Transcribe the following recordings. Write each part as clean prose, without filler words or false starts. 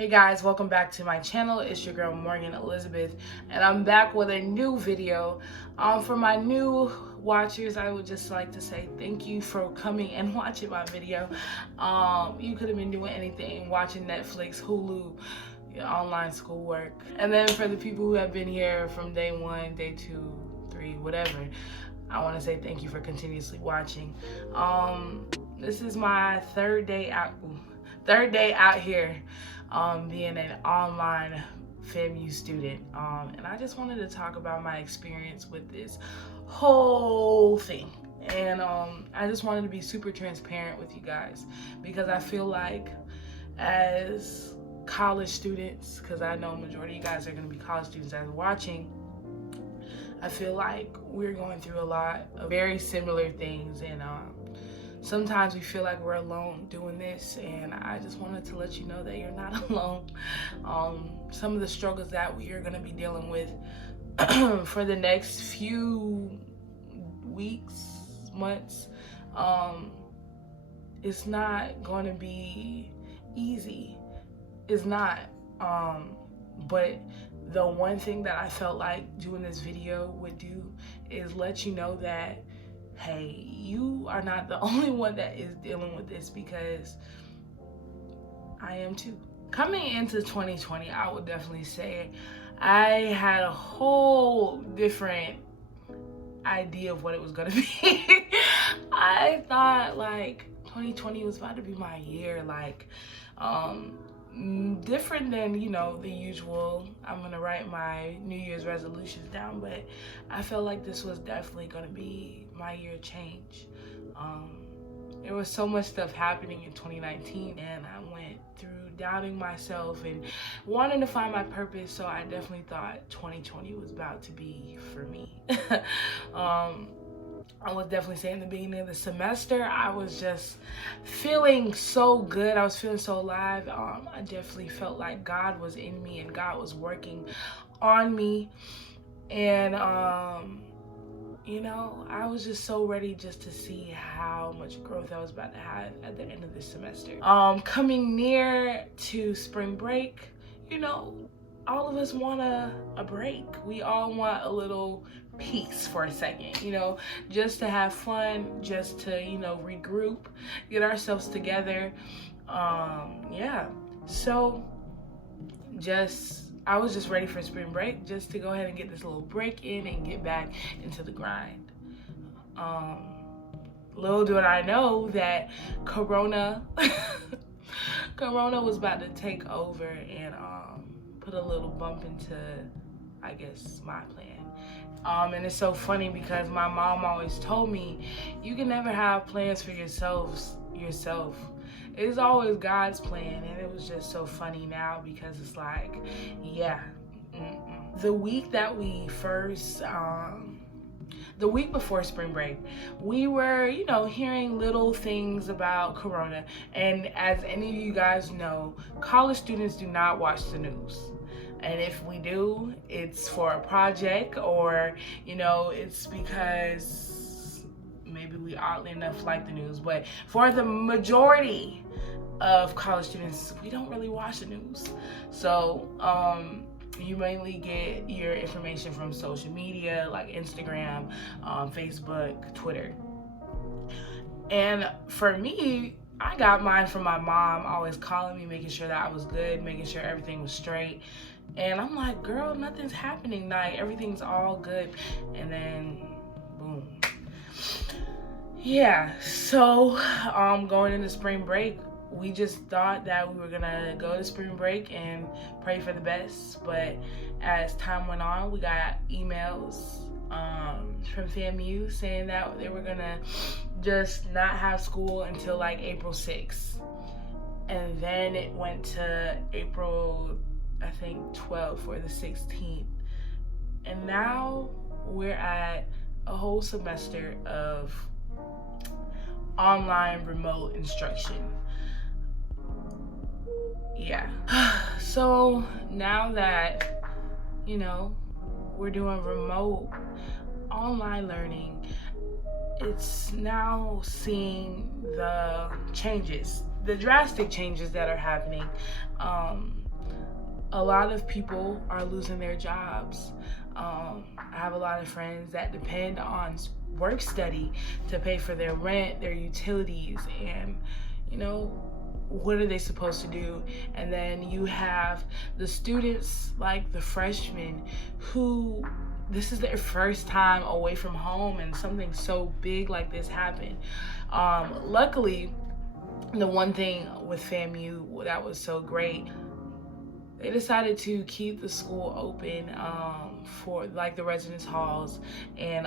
Hey guys, welcome back to my channel. It's your girl Morgan Elizabeth, and I'm back with a new video. For my new watchers, I would just like to say thank you for coming and watching my video. You could have been doing anything, watching Netflix, Hulu, your online schoolwork. And then for the people who have been here from day 1, day 2, 3, whatever, I want to say thank you for continuously watching. This is my third day out here being an online FAMU student, and I just wanted to talk about my experience with this whole thing. And I just wanted to be super transparent with you guys, because I feel like as college students, because I know majority of you guys are going to be college students as watching, I feel like we're going through a lot of very similar things, and sometimes we feel like we're alone doing this, and I just wanted to let you know that you're not alone. Some of the struggles that we are going to be dealing with for the next few weeks, months, it's not going to be easy. It's not. But the one thing that I felt like doing this video would do is let you know that, hey, you are not the only one that is dealing with this, because I am too. Coming into 2020, I would definitely say I had a whole different idea of what it was gonna be. I thought like 2020 was about to be my year, like different than, you know, the usual. I'm gonna write my New Year's resolutions down, but I felt like this was definitely gonna be my year change. There was so much stuff happening in 2019, and I went through doubting myself and wanting to find my purpose, so I definitely thought 2020 was about to be for me. I was definitely saying in the beginning of the semester, I was just feeling so good. I was feeling so alive. I definitely felt like God was in me and God was working on me. And, you know, I was just so ready just to see how much growth I was about to have at the end of this semester. Coming near to spring break, you know, all of us want a break. We all want a little peace for a second, you know, just to have fun, just to, you know, regroup, get ourselves together. Yeah, so I was just ready for spring break, just to go ahead and get this little break in and get back into the grind. Little did I know that Corona was about to take over and put a little bump into, I guess, my plan. And it's so funny because my mom always told me, you can never have plans for yourself. It's always God's plan. And it was just so funny now, because it's like, yeah. The week that we first, the week before spring break, we were, you know, hearing little things about Corona. And as any of you guys know, college students do not watch the news. And if we do, it's for a project, or, you know, it's because maybe we oddly enough like the news. But for the majority of college students, we don't really watch the news. So you mainly get your information from social media like Instagram, Facebook, Twitter. And for me, I got mine from my mom, always calling me, making sure that I was good, making sure everything was straight. And I'm like, girl, nothing's happening, like everything's all good. And then boom. Yeah, so going into spring break, we just thought that we were gonna go to spring break and pray for the best. But as time went on, we got emails from FAMU saying that they were gonna just not have school until like April 6th. And then it went to April, I think, 12th or the 16th. And now we're at a whole semester of online remote instruction. Yeah. So now that, you know, we're doing remote online learning, it's now seeing the changes, the drastic changes that are happening. a lot of people are losing their jobs. I have a lot of friends that depend on work study to pay for their rent, their utilities, and you know, what are they supposed to do? And then you have the students, like the freshmen, who this is their first time away from home and something so big like this happened. Luckily, the one thing with FAMU that was so great, they decided to keep the school open for like the residence halls and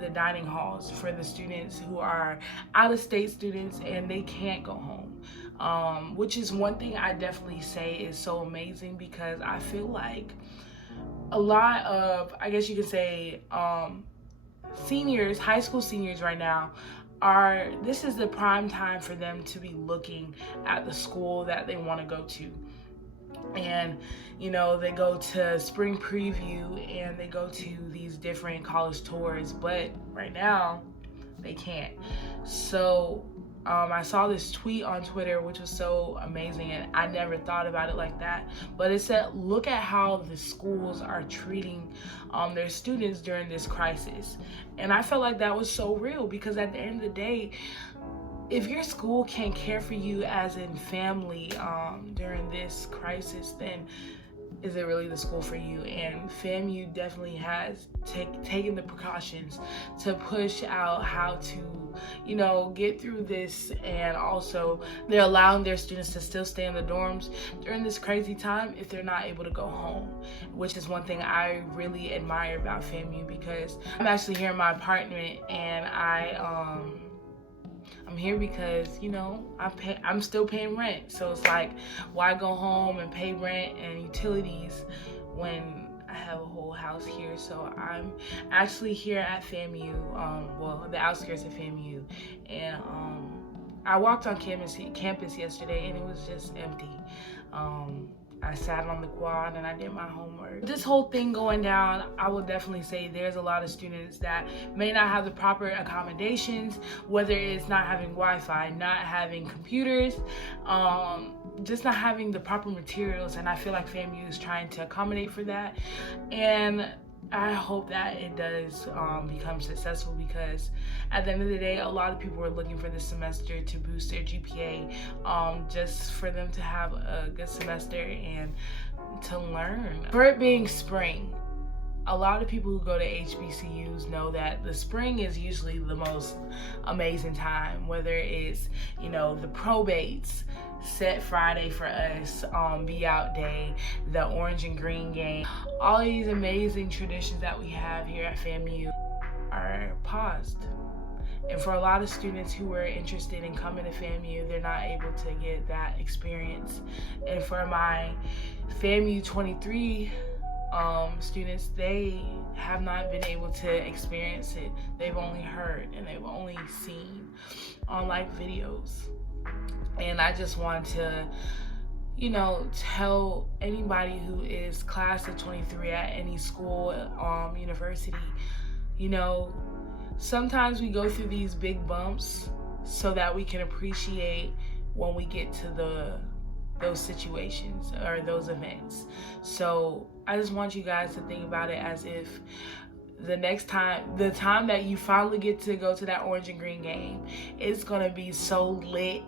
the dining halls for the students who are out-of-state students and they can't go home, which is one thing I definitely say is so amazing, because I feel like a lot of, I guess you could say, seniors, high school seniors right now, this is the prime time for them to be looking at the school that they want to go to. And you know, they go to spring preview and they go to these different college tours, but right now they can't. So I saw this tweet on Twitter which was so amazing, and I never thought about it like that, but it said, look at how the schools are treating their students during this crisis. And I felt like that was so real, because at the end of the day, if your school can't care for you as in family during this crisis, then is it really the school for you? And FAMU definitely has taken the precautions to push out how to, you know, get through this. And also they're allowing their students to still stay in the dorms during this crazy time if they're not able to go home, which is one thing I really admire about FAMU, because I'm actually here in my apartment and I'm here because, you know, I'm still paying rent. So it's like, why go home and pay rent and utilities when I have a whole house here? So I'm actually here at FAMU, well, the outskirts of FAMU, and I walked on campus yesterday and it was just empty. I sat on the quad and I did my homework. This whole thing going down, I will definitely say there's a lot of students that may not have the proper accommodations, whether it's not having Wi-Fi, not having computers, just not having the proper materials. And I feel like FAMU is trying to accommodate for that. And I hope that it does become successful, because at the end of the day, a lot of people are looking for this semester to boost their GPA, just for them to have a good semester and to learn. For it being spring, a lot of people who go to HBCUs know that the spring is usually the most amazing time, whether it's, you know, the probates, set Friday for us, Be Out Day, the orange and green game. All these amazing traditions that we have here at FAMU are paused. And for a lot of students who are interested in coming to FAMU, they're not able to get that experience. And for my FAMU 23 students, they have not been able to experience it. They've only heard and they've only seen on like videos. And I just want to, you know, tell anybody who is class of 23 at any school, university, you know, sometimes we go through these big bumps so that we can appreciate when we get to those situations or those events. So I just want you guys to think about it as if the time that you finally get to go to that orange and green game, it's gonna be so lit.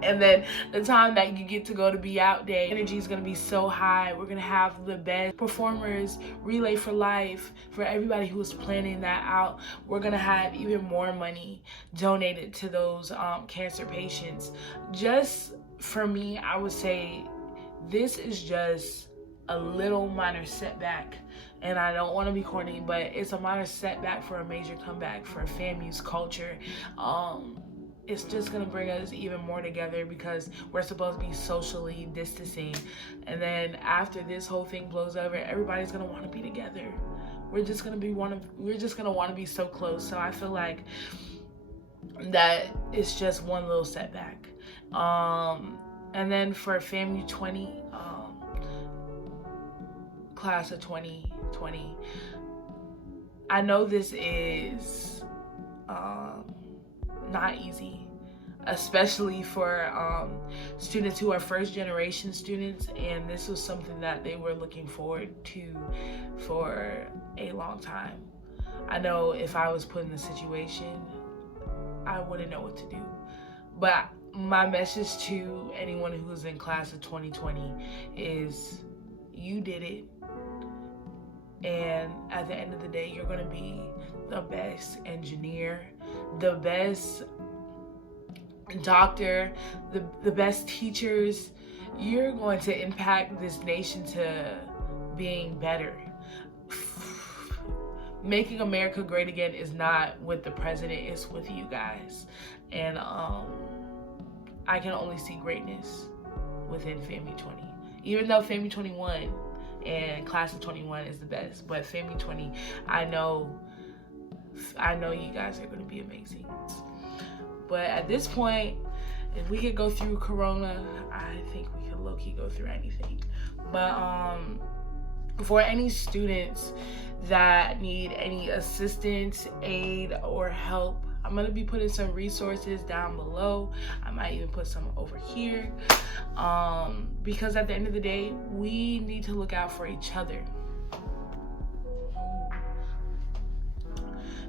And then the time that you get to go to Be Out Day, energy is gonna be so high. We're gonna have the best performers, Relay for Life, for everybody who's planning that out. We're gonna have even more money donated to those cancer patients. Just for me, I would say this is just a little minor setback, and I don't want to be corny, but it's a minor setback for a major comeback for FAMU's culture. It's just gonna bring us even more together, because we're supposed to be socially distancing, and then after this whole thing blows over, everybody's gonna want to be together. We're just gonna want to be so close. So I feel like that it's just one little setback. And then for FAMU 20, class of 2020, I know this is not easy. especially for students who are first generation students, and this was something that they were looking forward to for a long time. I know if I was put in the situation, I wouldn't know what to do. But my message to anyone who's in class of 2020 is you did it. And at the end of the day, you're going to be the best engineer, the best doctor, the best teachers. You're going to impact this nation to being better. Making America great again is not with the president, it's with you guys. And I can only see greatness within FAMU 20. Even though FAMU 21 and class of 21 is the best, but FAMU 20, I know you guys are going to be amazing. But at this point, if we could go through Corona, I think we could low-key go through anything. But for any students that need any assistance, aid, or help, I'm going to be putting some resources down below. I might even put some over here, because at the end of the day, we need to look out for each other.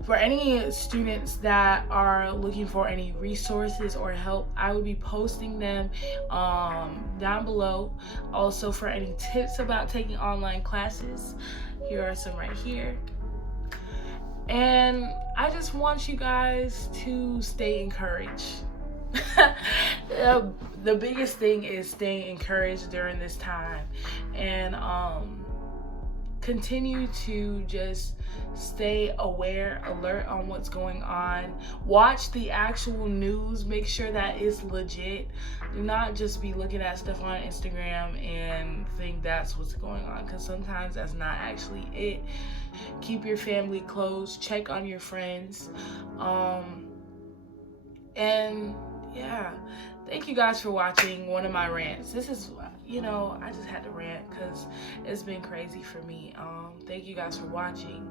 For any students that are looking for any resources or help, I will be posting them down below. Also, for any tips about taking online classes, here are some right here. And I just want you guys to stay encouraged. The biggest thing is staying encouraged during this time, and continue to just stay aware, alert on what's going on. Watch the actual news, make sure that it's legit. Do not just be looking at stuff on Instagram and think that's what's going on, because sometimes that's not actually it. Keep your family close, check on your friends, and yeah, thank you guys for watching one of my rants. This is, I just had to rant because it's been crazy for me. Thank you guys for watching.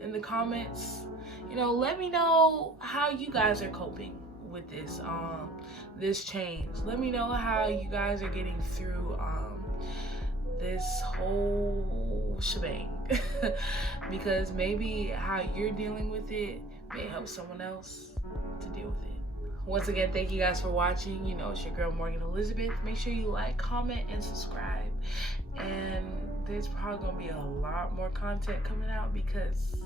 In the comments, let me know how you guys are coping with this change. Let me know how you guys are getting through this whole shebang. Because maybe how you're dealing with it may help someone else to deal with it. Once again, thank you guys for watching. It's your girl Morgan Elizabeth. Make sure you like, comment, and subscribe. And there's probably gonna be a lot more content coming out because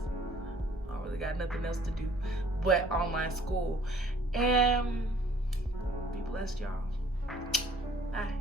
I really got nothing else to do but online school. And be blessed, y'all. Bye.